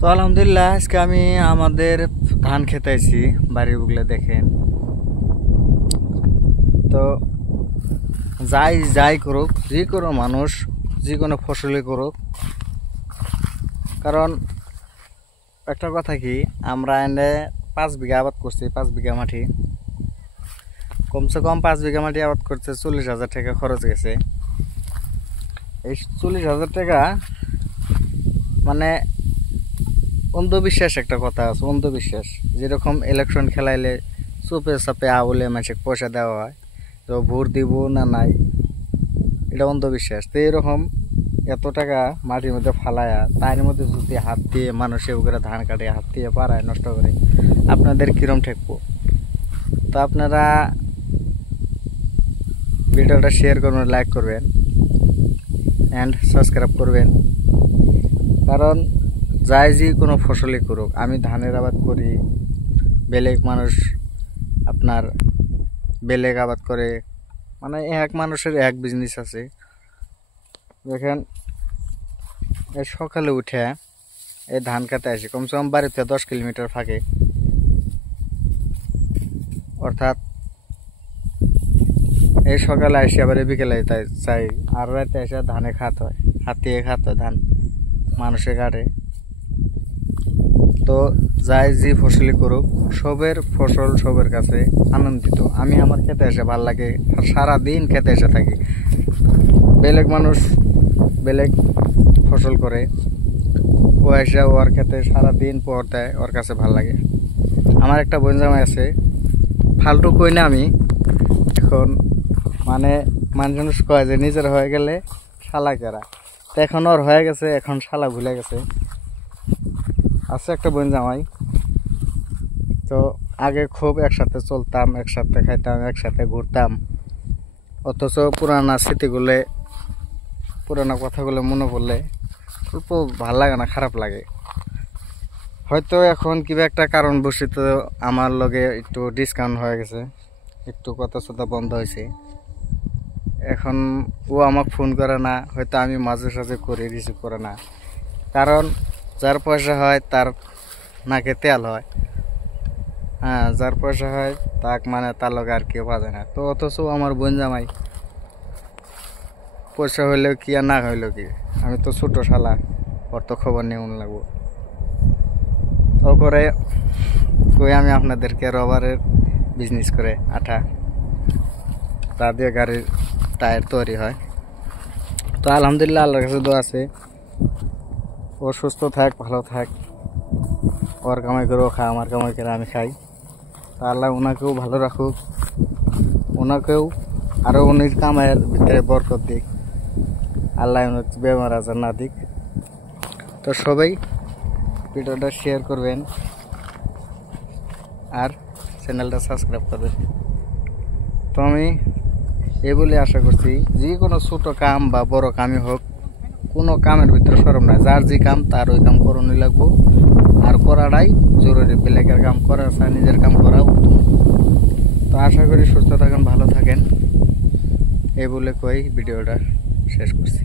তো আলহামদুলিল্লাহ আজকে আমি আমাদের ধান খেতে আইছি বাড়ির বুগলে দেখেন। তো যাই যাই করুক, যে কোনো মানুষ যে কোনো ফসলই করুক, কারণ একটা কথা কি, আমরা এনে 5 বিঘা আবাদ করছি। 5 বিঘা মাটি, কমসে কম 5 বিঘা মাটি আবাদ করতে 40,000 টাকা খরচ গেছে। এই 40,000 টাকা মানে অন্ধবিশ্বাস, একটা কথা আছে অন্ধবিশ্বাস। যেরকম ইলেকশন খেলাইলে চুপে চাপে আউলে মানুষকে পয়সা দেওয়া হয়, তো ভোট দিব না নাই, এটা অন্ধবিশ্বাস। তো এরকম এত টাকা মাটির মধ্যে ফালায়া, তার মধ্যে যদি হাত দিয়ে মানুষের উপরে ধান কাটে, হাত দিয়ে পাড়ায় নষ্ট করে, আপনাদের কিরম ঠেকবো? তো আপনারা ভিডিওটা শেয়ার করবেন, লাইক করবেন অ্যান্ড সাবস্ক্রাইব করবেন। কারণ যাই যে কোনো ফসলই করুক, আমি ধানের আবাদ করি, বেলেগ মানুষ আপনার বেলেগ আবাদ করে, মানে এক মানুষের এক বিজনেস আছে। দেখেন এই সকালে উঠে এই ধান খেতে আসি, কমসে কম বাড়িতে 10 কিলোমিটার ফাঁকে, অর্থাৎ এই সকালে আসি আবার বিকেলে চাই, আর রাতে এসে ধানে খাত হয়, হাতিয়ে খাত হয় ধান, মানুষে কাটে। তো যাই যে ফসলই করুক, সবের ফসল সবের কাছে আনন্দিত। আমি আমার খেতে এসে ভাল লাগে, আর সারাদিন খেতে এসে থাকি। বেলেগ মানুষ বেলেগ ফসল করে, ও এসে ওর খেতে সারাদিন পর দেয়, ওর কাছে ভাল লাগে। আমার একটা বনজামাই আছে, ফালতু কই না আমি এখন, মানে মানুষ কয় যে নিজের হয়ে গেলে শালা কেরা, তো এখন ওর হয়ে গেছে, এখন শালা ভুলে গেছে। আছে একটা বনজামাই, তো আগে খুব একসাথে চলতাম, একসাথে খাইতাম, একসাথে ঘুরতাম। অথচ পুরানা স্মৃতিগুলো, পুরানা কথাগুলো মনে পড়লে অল্প ভাল লাগে না, খারাপ লাগে। হয়তো এখন কিবা একটা কারণবশত আমার লগে একটু ডিসকাউন্ট হয়ে গেছে, একটু কথা চথা বন্ধ হয়েছে। এখন ও আমাকে ফোন করে না, হয়তো আমি মাঝে সাঝে করি, রিসিভ করে না। কারণ যার পয়সা হয় তার নাকে তেল হয়, হ্যাঁ, যার পয়সা হয় তাক মানে তার লগে আর কেউ বাজে না। তো অথচ আমার বোন জামাই পয়সা হইলেও কি আর না হইলেও কি, আমি তো ছোটো শালা, ওর তো খবর নিয়ে লাগবো। ও করে কই আমি আপনাদেরকে রবারের বিজনেস করে, আঠা তা দিয়ে গাড়ির টায়ার তৈরি হয়। তো আলহামদুলিল্লাহ আল্লাহর কাছে দোয়া আছে, ও সুস্থ থাক, ভালো থাক, ওর কামাই করে ও খা, আমার কামাই করে আমি খাই। তা আল্লাহ ওনাকেও ভালো রাখুক, ওনাকেও আরও উনির কামাইয়ের ভিতরে বরকত দিক, আল্লাহ ওনাকে বেমার আজার না দিক। তো সবাই ভিডিওটা শেয়ার করবেন আর চ্যানেলটা সাবস্ক্রাইব করবেন। তো আমি এই বলে আশা করছি, যে কোনো ছোটো কাম বা বড় কামই হোক, কোনো কামের ভিতরে সরম নাই। যার যে কাম তার ওই কাম করণই লাগবো, আর করাটাই জরুরি। বেলেগের কাম করা চায়, নিজের কাম করা উত্তম। তো আশা করি সুস্থ থাকেন, ভালো থাকেন, এই বলে কই ভিডিওটা শেষ করছি।